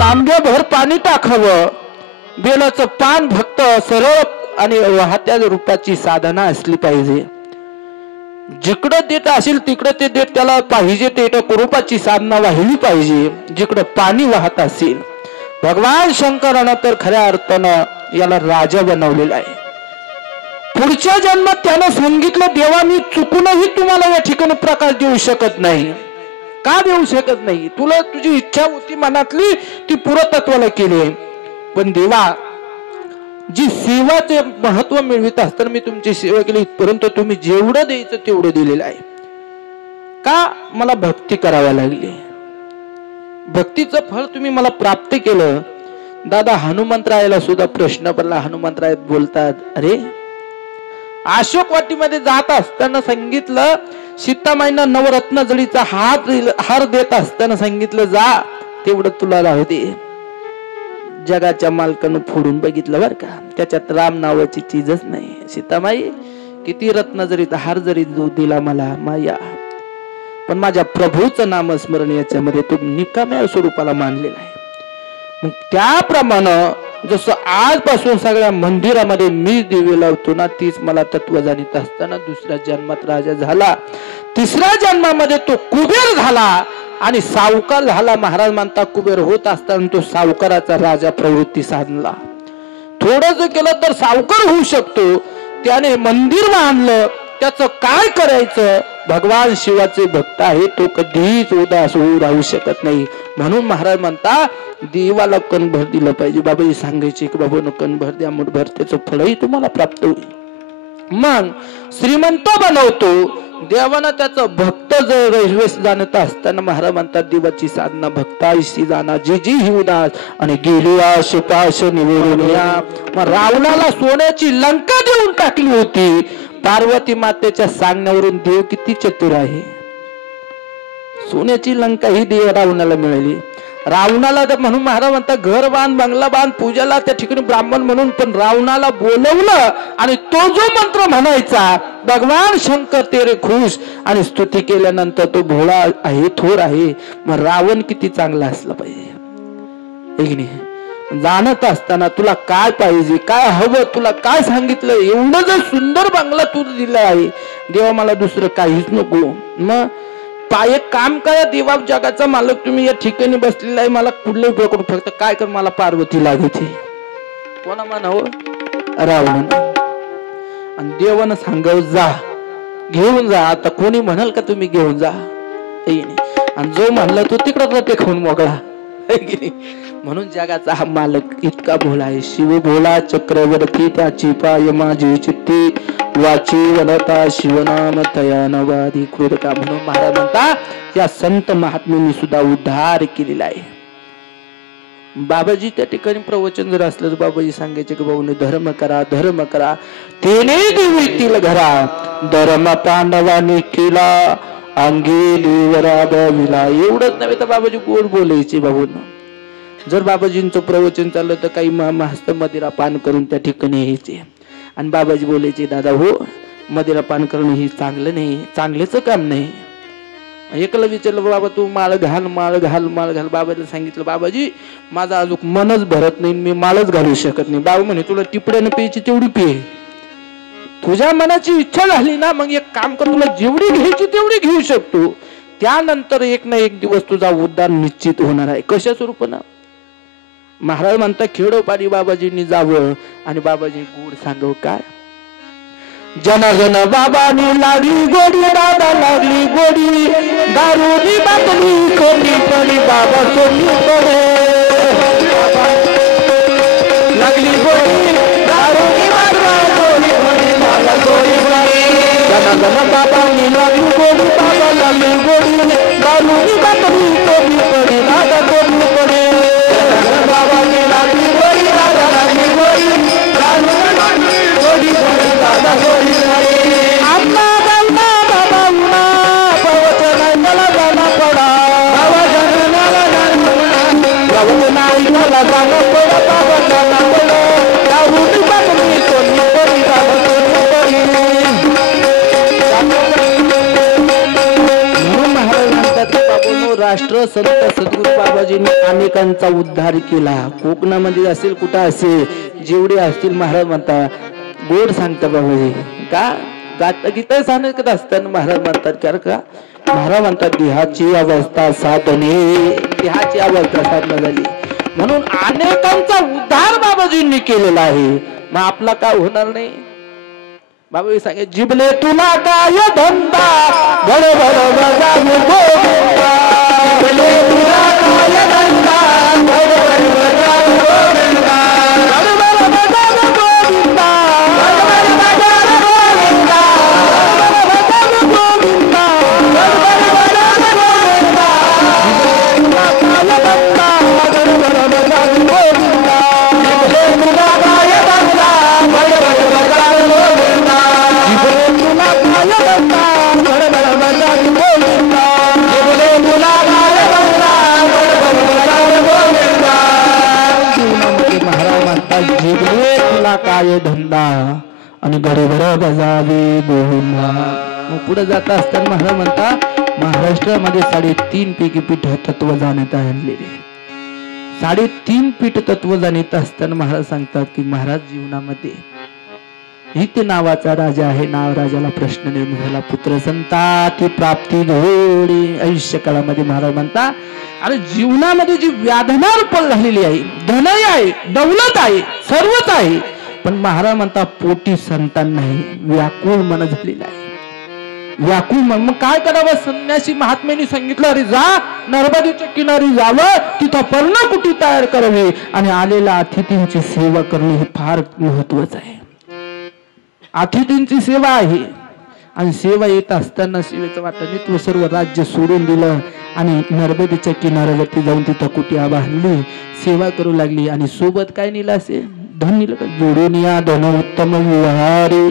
तांब्याभर पाणी टाकावं, बेलाचं पान भक्त सरळ आणि वाहत्या रूपाची साधना असली पाहिजे. जिकडं देत असेल तिकडं ते देत त्याला पाहिजे ते रूपाची साधना वाहिली पाहिजे. जिकडं पाणी वाहत असेल, भगवान शंकरानं तर खऱ्या अर्थानं याला राजा बनवलेला आहे. पुढच्या जन्मात त्यानं सांगितलं, देवा मी चुकूनही तुम्हाला या ठिकाणी प्रकाश देऊ शकत नाही. का देऊ शकत नाही? तुला तुझी इच्छा होती मनातली ती पुरतत्वाला केली, पण देवा जी सेवाचे महत्व मिळवित असताना मी तुमची सेवा केली, परंतु तुम्ही जेवढं द्यायचं तेवढं दिलेलं आहे. का मला भक्ती करावी लागली? भक्तीचं फळ तुम्ही मला प्राप्त केलं. दादा हनुमंतरायाला सुद्धा प्रश्न पडला. हनुमंतराय बोलतात, अरे अशोक वाटीमध्ये जात असताना सांगितलं, सीतामाईंना नवरत्न जळीचा हार देत असताना सांगितलं, जा तेवढं तुला राहू दे. जगाच्या मालकानं फोडून बघितलं बर का, त्याच्यात राम नावाची चीजच नाही. सीतामाई किती रत्न जरीचा हार जरी दिला मला माया, पण माझ्या प्रभूचं नामस्मरण याच्यामध्ये तो निकाम्या स्वरूपाला मानलेला आहे. मग त्याप्रमाणे जसं आजपासून सगळ्या मंदिरामध्ये मी दिवे लावतो ना, तीच मला तत्व जाणीत असताना दुसऱ्या जन्मात राजा झाला, तिसऱ्या जन्मामध्ये तो कुबेर झाला आणि सावकार झाला. महाराज म्हणता कुबेर होत असताना तो सावकाराचा राजा प्रवृत्ती साधला. थोडंच केलं तर सावकार होऊ शकतो. त्याने मंदिर बांधलं, त्याचं काय करायचं? भगवान शिवाचे भक्त आहे, तो कधीच उदास होऊ राहू शकत नाही. म्हणून महाराज म्हणता देवाला कणभर दिलं पाहिजे. बाबाजी सांगायचे की बाबा कणभर द्या, मुठभर, त्याचं फळही तुम्हाला प्राप्त होईल. मग श्रीमंत बनवतो देवानं त्याचं भक्त जर रेल्वे जाणत असताना महाराज म्हणतात देवाची साधना भक्ताशी जाणा जी जी ही उदास आणि गेली आश पाश निवडून या. मग रावणाला सोन्याची लंका देऊन टाकली होती. पार्वती मातेच्या सांगण्यावरून देव किती चतुर आहे. सोन्याची लंका ही देव रावणाला मिळाली. रावणाला तर म्हणून महाराज म्हणतात घर बांध, बंगला बांध, पूजाला त्या ठिकाणी ब्राह्मण म्हणून, पण रावणाला बोलवलं आणि तो जो मंत्र म्हणायचा भगवान शंकर तेरे खुश आणि स्तुती केल्यानंतर तो भोळा आहे, थोर आहे. मग रावण किती चांगला असला पाहिजे. जाणत असताना तुला काय पाहिजे, काय हवं, तुला काय सांगितलं, एवढं जर सुंदर बंगला तू दिला आहे देवा, मला दुसरं काहीच नको. मग एक काम करा, देवा जगाचा मालक तुम्ही या ठिकाणी बसलेला आहे, मला कुठलंही प्रकट फक्त काय कर, मला पार्वती लागते. कोणा म्हणावं? रावण. आणि देवानं सांगाव जा घेऊन जा. आता कोणी म्हणाल का तुम्ही घेऊन जा? आणि जो म्हणला तो तिकडं ते खाऊन मोकळा. म्हणून जगाचा हा मालक इतका भोळा आहे. शिव भोळा चक्रवर्ती त्याची पाय माझी चित्ती वाची वनता शिवनाम तया नवाधिकृत का. म्हणून महाराज म्हणता या संत महात्म्यांनी सुद्धा उद्धार केलेला आहे. बाबाजी त्या ठिकाणी प्रवचन जर असलं तर बाबाजी सांगायचे की बाबूने धर्म करा, धर्म करा, तेने देवीतील घरा धर्म पांडवांनी केला अंगी देवरा विला. एवढंच नव्हे तर बाबाजी गोड बोलायचे. बाबूंना जर बाबाजींचं प्रवचन चाललं तर काही मस्त मदिरा पान करून त्या ठिकाणी यायचे आणि बाबाजी बोलायचे दादा हो मदिरा पान करणं हे चांगलं नाही, चांगलेच काम नाही. एकला विचारलं बाबा तू माळ घाल, माळ घाल, माळ घाल. बाबाला सांगितलं बाबाजी माझा अजून मनच भरत नाही, मी माळच घालू शकत नाही. बाबा म्हणे तुला टिपड्यानं प्यायची तेवढी पिये, तुझ्या मनाची इच्छा झाली ना मग एक काम कर, तुला जेवढी घ्यायची तेवढी घेऊ शकतो. त्यानंतर एक ना एक दिवस तुझा उद्धार निश्चित होणार आहे. कशा स्वरूपानं? महाराज म्हणता खेडोपाडी बाबाजींनी जावं आणि बाबाजी गोड सांगव काय जन बाबानी लागली गोडी, दादा लागली गोडी, दारूनी बाटली खोटी पडी, बाबा सोडली पडे लागली गोडी, दारूनी बाटली पडी, मला गोडी पडी. जन बाबानी लागली गोडी, बाबा लागली गोडी, दारूनी बाटली खोटी पडी, दादा सोडली पडे. बाबानी लागली गोडी, दादा लागली गोडी, दारूनी बाटली गोडी पडी, दादा गोडी पडी. आम्हा गावना बाबा उना प्रवचनाला जाना पडा, बाबा जनाला जाना पडा, प्रवचनाला जाना पडा, बाबा जाना पडा. दारूनी बाटली खोटी पडी, दादा सोडली पडी. महाराष्ट्र संत सद्गुरू बाबाजींनी अनेकांचा उद्धार केला. कोकणामध्ये असेल कुठं असेल जेवढे असतील महाराज म्हणतात गोड सांगता बाबाजी का गात गीत सांगत असताना महाराज म्हणतात कारण का महाराज म्हणतात देहाची अवस्था साधने देहाची अवस्था साधना झाली म्हणून अनेकांचा उद्धार बाबाजींनी केलेला आहे. मग आपला काय होणार नाही. बाबाजी सांगे जिबले तुला काय धंदा बरोबर बजावे गोविंदा जिबले तुला काय धंदा बरोबर बजावे गोविंदा बरोबर बजावे गोविंदा बरोबर बजावे गोविंदा बरोबर बजावे गोविंदा बरोबर बजावे गोविंदा जिबले तुला काय धंदा बरोबर बजावे गोविंदा जिबले तुला काय धंदा बरोबर बजावे गोविंदा काय धंदा आणि बरोबर बजावे गोविंदा. मग पुढे जात असताना महाराज म्हणता महाराष्ट्रामध्ये 3.5 पैकी पीठ तत्व जाण्यात आणलेले. 3.5 पीठ तत्व जाणीत असताना महाराज सांगतात की महाराज जीवनामध्ये हित नावाचा राजा आहे. नाव राजाला प्रश्न निर्माण झाला पुत्र संताती प्राप्ती घोडी आयुष्य काळामध्ये महाराज म्हणता आणि जीवनामध्ये जी व्याधना पल झालेली आहे धनय आहे दौलत आहे सर्वच आहे पण महाराज म्हणता पोटी संतान नाही व्याकुळ मन झालेला आहे. व्याकुळ मन मग काय करावं. संन्यासी महात्म्यांनी सांगितलं अरे जा नर्मदेच्या किनारी जावं तिथं पर्णकुटी तयार करावी आणि आलेल्या अतिथींची सेवा करणे हे फार महत्वाचं आहे. अतिथींची सेवा आहे आणि सेवा येत असताना सेवेचं वाटणे तो सर्व राज्य सोडून दिलं आणि नर्मदेच्या किनाऱ्यावरती जाऊन तिथं कुटिया बांधली सेवा करू लागली आणि सोबत काय नेलं असेल धन नेलं का जोडून या धन उत्तम विहारी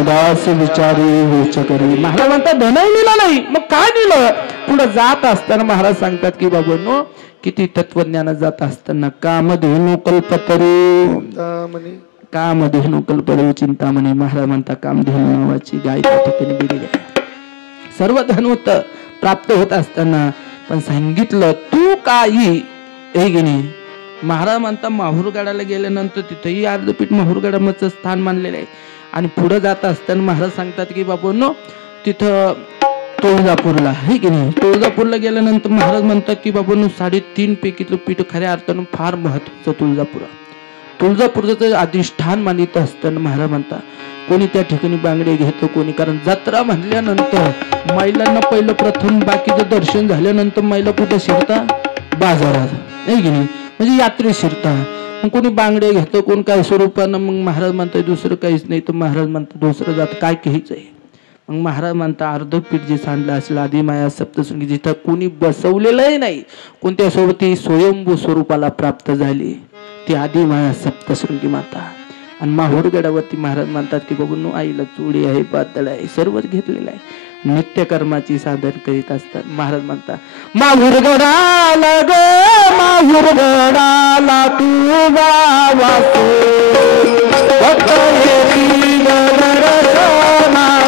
उदास विचारी होच करी. महाराज म्हणतात धनही नेलं नाही मग काय नेलं. पुढे जात असताना महाराज सांगतात की बाबांनो किती तत्वज्ञानात जात असताना कामधेनु कल्पतरू कामधेनु कल्पतरू चिंतामणी. महाराज म्हणता कामधेनु नावाची गाय त्या ठिकाणी दिलेली आहे. सर्व धन होत प्राप्त होत असताना पण सांगितलं तू काही हे गेली. महाराज म्हणता माहूरगडाला गेल्यानंतर तिथेही अर्धपीठ माहूरगडाचं स्थान मानलेलं आहे आणि पुढे जात असताना महाराज सांगतात की बाबांनो तिथं तुळजापूरला हे की नाही तुळजापूरला गेल्यानंतर महाराज म्हणतात की बाबांनो 3.5 पैकीतलं पीठ खऱ्या अर्थानं फार महत्वाचं तुळजापूरचं अधिष्ठान मानित असताना महाराज म्हणता कोणी त्या ठिकाणी बांगडे घेतो कोणी कारण जत्रा म्हणल्यानंतर महिलांना पहिलं प्रथम बाकीचं दर्शन झाल्यानंतर महिला कुठे शिरता बाजारात नाही की नाही म्हणजे यात्रे शिरता. मग कोणी बांगडे घेतो कोण काय स्वरूपानं मग महाराज म्हणतात दुसरं काहीच नाही तर महाराज म्हणतात दुसरं जात काय घ्यायचं आहे. मग महाराज म्हणता अर्ध पीठ जे सांडलं असेल आदिमाया सप्तशृंगी जिथं कोणी बसवलेलंही नाही कोणत्या सोबत ती स्वयंभू स्वरूपाला प्राप्त झाली ती आदिमाया सप्तशृंगी माता. आणि माहूरगडावरती महाराज म्हणतात की बघून आईला चोळी आहे पातळ आहे सर्वच घेतलेलं आहे नित्यकर्माची साधन करीत असतात. महाराज म्हणतात माहूरगडाला ग माहूरगडाला तू वासो माहूरगडाला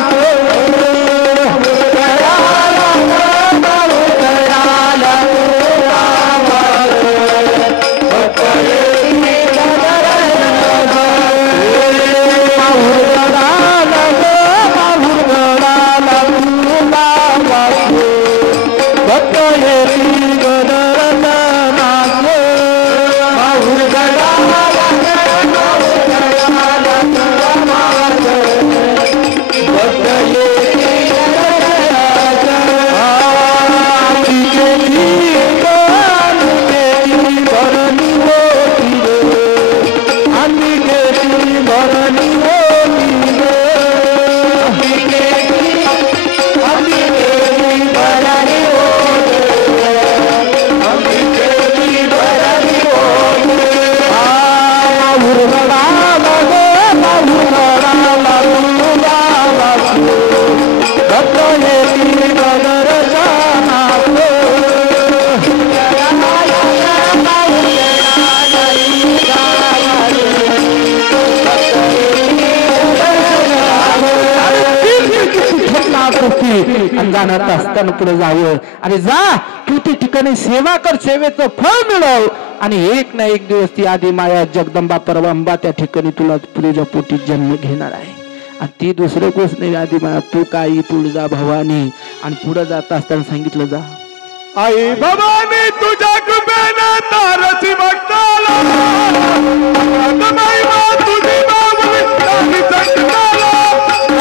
आणि जाणार असताना पुढे जावं. अरे जा तू त्या ठिकाणी सेवा कर, सेवेचं फळ मिळव आणि एक ना एक दिवस ती आदी माया जगदंबा परमांबा त्या ठिकाणी तुला तुझ्या पोटी जन्म घेणार आहे. आणि ती दुसरं गोष्ट नाही आदी माया, तू काही तुळजा भवानी. आणि पुढे जात असताना सांगितलं जा आई भवानी तुझ्या कृपेने तारसी भक्ताला तुझी बाबली संकटाला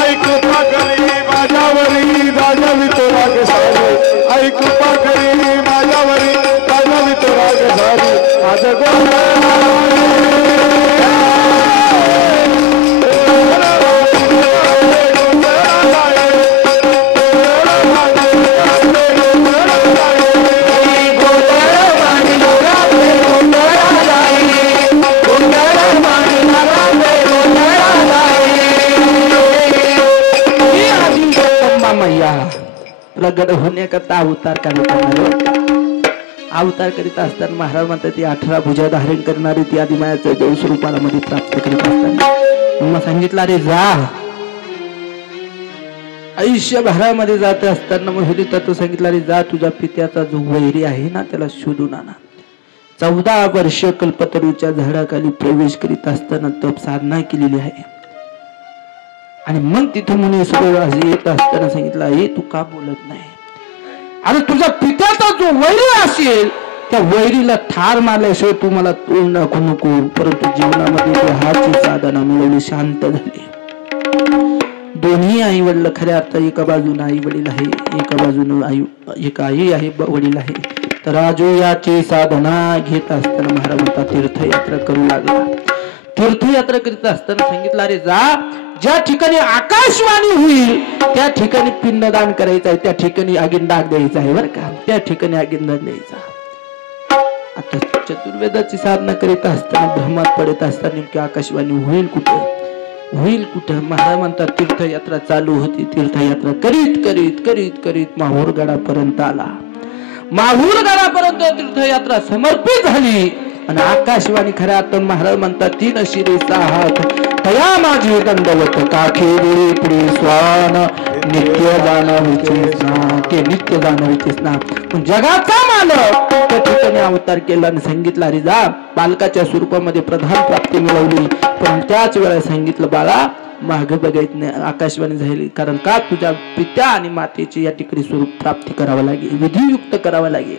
आई कृपा करी माझ्यावरी राजावी तो राग सारी आई कृपा करी माझ्यावरी राजावी तो राग सारी आज प्रगट होण्याकरता अवतार अवतार करीत असताना महाराज म्हणतात ती 18 भुजा धारण करणारी ती आदिमायाचं देव स्वरूपाला मध्ये प्राप्त करीत असताना मग सांगितलं अरे जा आयुष्यभरामध्ये जात असताना मग हे तत्व सांगितलं अरे जा तुझ्या पित्याचा जो वैरी आहे ना त्याला शोधून आणा. 14 वर्ष कल्पतरूच्या झाडाखाली प्रवेश करीत असताना तप साधना केलेली आहे. आणि मग तिथं मुनी सगळं येत असताना सांगितलं हे तू का बोलत नाही. अरे तुझ्या पित्याचा जो वैरी असेल त्या वैरीला ठार मारल्याशिवाय तू मला तोंड नको नको. परंतु जीवनामध्ये हाची साधना मिळवली, शांत झाली. दोन्ही आई वडील खऱ्या अर्थ एका बाजूने आई वडील आहे, एका बाजूने एक आई आहे वडील आहे. तर राजू याची साधना घेत असताना महाराज म्हणता तीर्थयात्रा करू लागला. तीर्थयात्रा करीत असताना सांगितलं अरे जा ज्या ठिकाणी आकाशवाणी होईल त्या ठिकाणी पिंडदान करायचं आहे, त्या ठिकाणी आगिंडाक द्यायचा आहे बरं का, त्या ठिकाणी आगिंडाक द्यायचा. आता चतुर्वेदाची साधना करीत असताना भ्रमात पडत असताना नेमकी आकाशवाणी होईल कुठं महाराज म्हणतात तीर्थयात्रा चालू होती. तीर्थयात्रा करीत करीत करीत करीत माहूर गडापर्यंत आला. माहूर गडापर्यंत तीर्थयात्रा समर्पित झाली आणि आकाशवाणी खऱ्या अर्थाने महाराज म्हणतात 3 शिरे 6 हात तया माझी दंडवत काखे वेळी पुढे स्वान नित्य जाणवीचेच ना. ते नित्य जाणवीचेच ना. जगाचा मालक त्या ठिकाणी अवतार केला आणि सांगितलं अरे जा बालकाच्या स्वरूपामध्ये प्रधान प्राप्ती मिळवली. पण त्याच वेळा सांगितलं बाळा माग बघायच नाही, आकाशवाणी झाली. कारण का तुझ्या पित्या आणि मातेची या ठिकाणी स्वरूप प्राप्ती करावं लागेल, विधियुक्त करावं लागेल.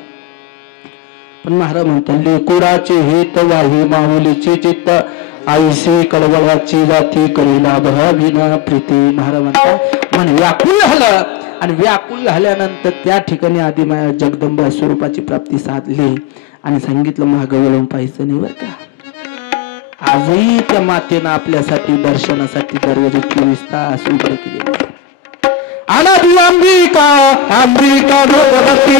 पण महाराज म्हणतात लेकुराचे हेत वाही माऊलीचे चित्त आईसे कळवळाची जाती करीला भविना प्रीती. महाराज म्हणतात मन व्याकुळ झालं आणि व्याकुळ झाल्यानंतर त्या ठिकाणी आदिमाया जगदंबा स्वरूपाची प्राप्ती साधली आणि सांगितलं माग वळून पाहायचं नाही बरं का. आजही त्या मातेनं आपल्यासाठी दर्शनासाठी दरवाजे 24 तास उघडे केले. अनादी अंबिका अंबिका भगवती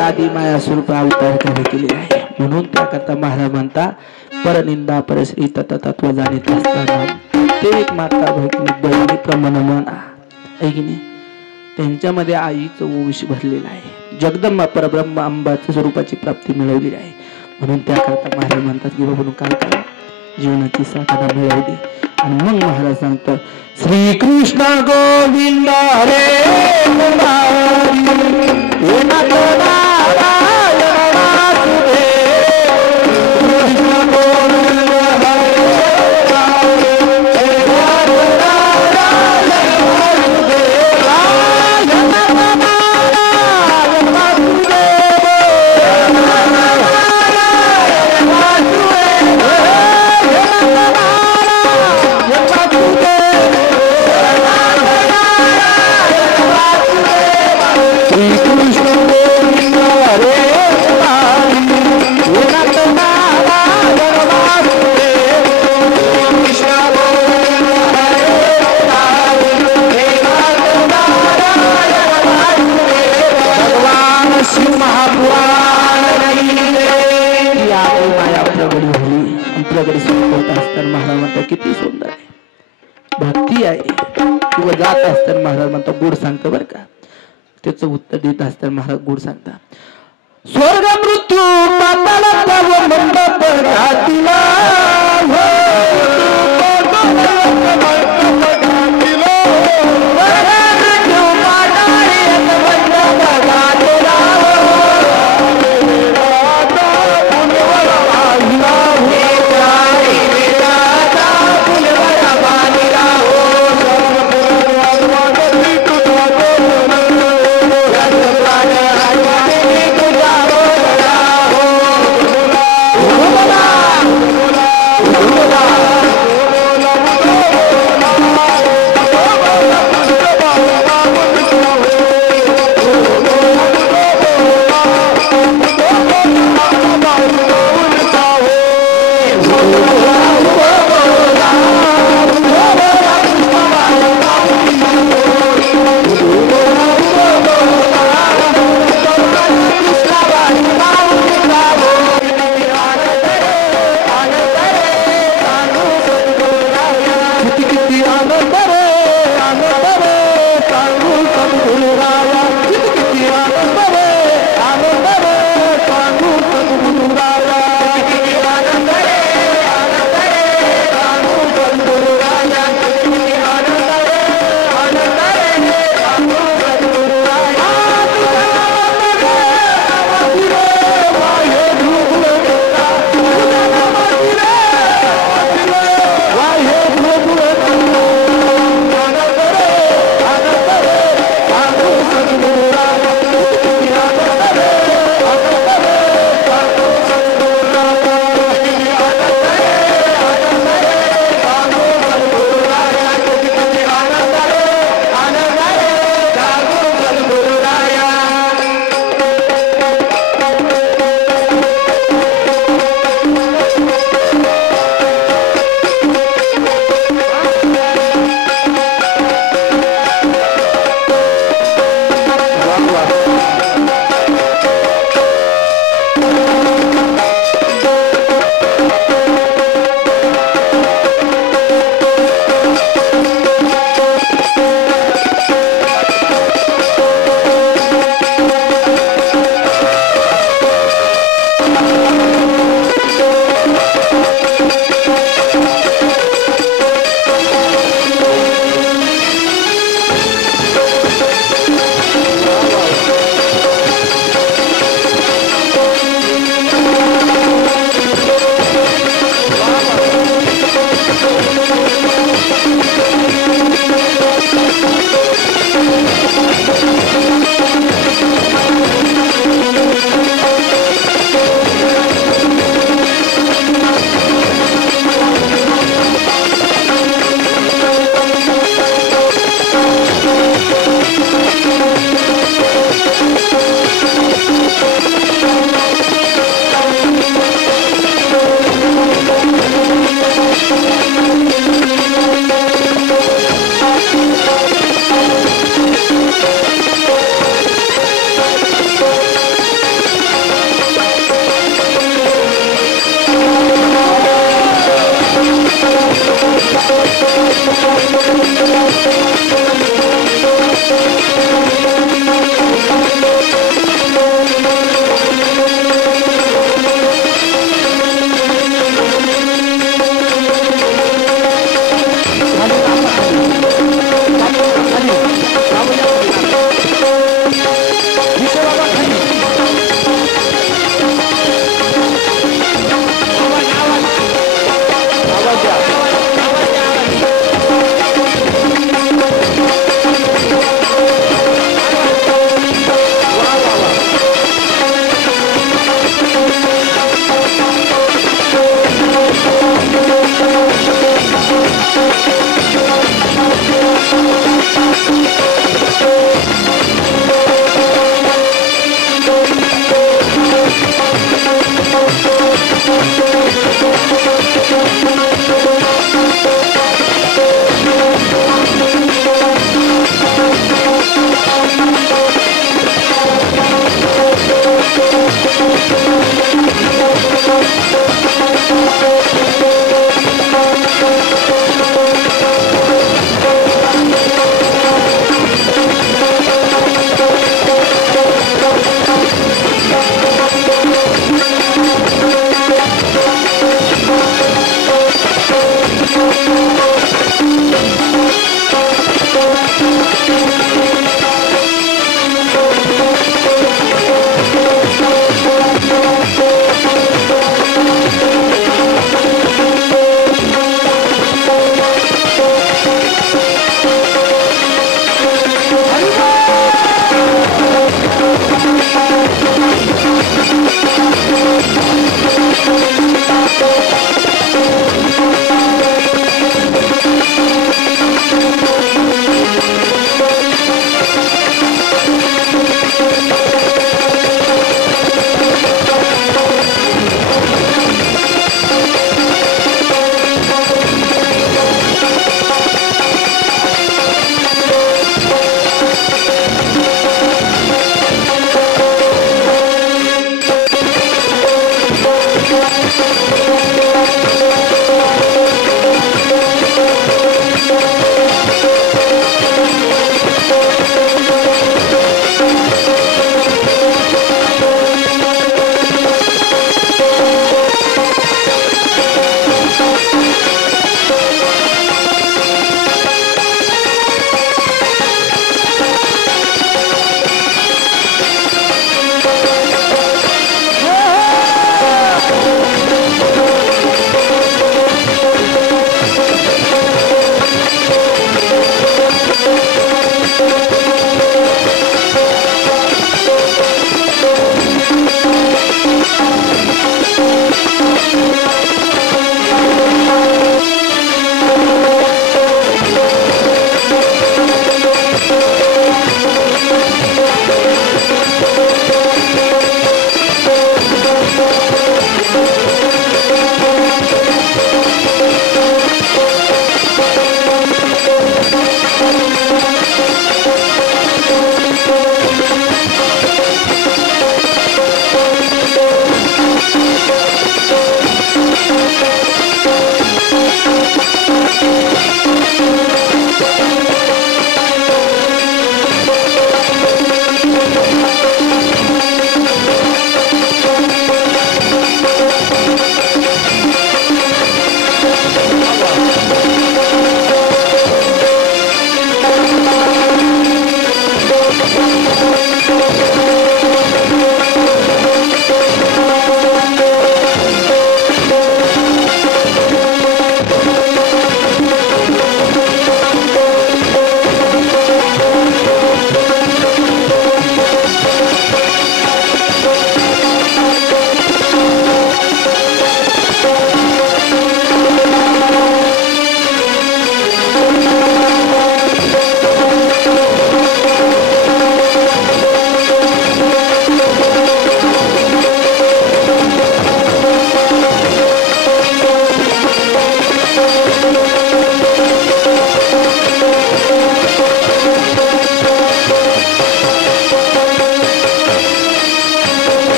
आदिमाया स्वरूप अवतार केलेला आहे. म्हणून त्याकरता महाराज म्हणता परनिंदा परश्री तत्व जाणीत असताना ते एक माता भगिनी बहिणी प्रमाण म्हणा ऐकणे त्यांच्यामध्ये आईचं वंश भरलेला आहे. जगदंबा परब्रह्म अंबाच्या स्वरूपाची प्राप्ती मिळवलेली आहे. म्हणून त्याकरता महाराज म्हणतात की बाबा काय करा जीवनाची साधना मिळवली. आणि मग महाराज सांगतात श्री कृष्ण गोविंद हरे जात असताना महाराज म्हणतो गोड सांगतो बरं का. त्याचं उत्तर देत असताना महाराज गोड सांगता. स्वर्ग मृत्यू पाताळाचा व मंडप घातिला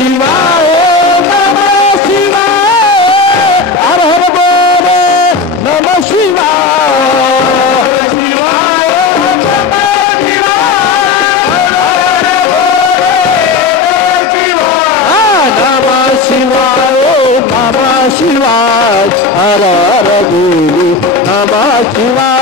शिवाय नमः शिवाय हर हर बोल नमः शिवाय शिवाय नमः शिवाय नमः शिवाय हर हर बोल नमः शिवाय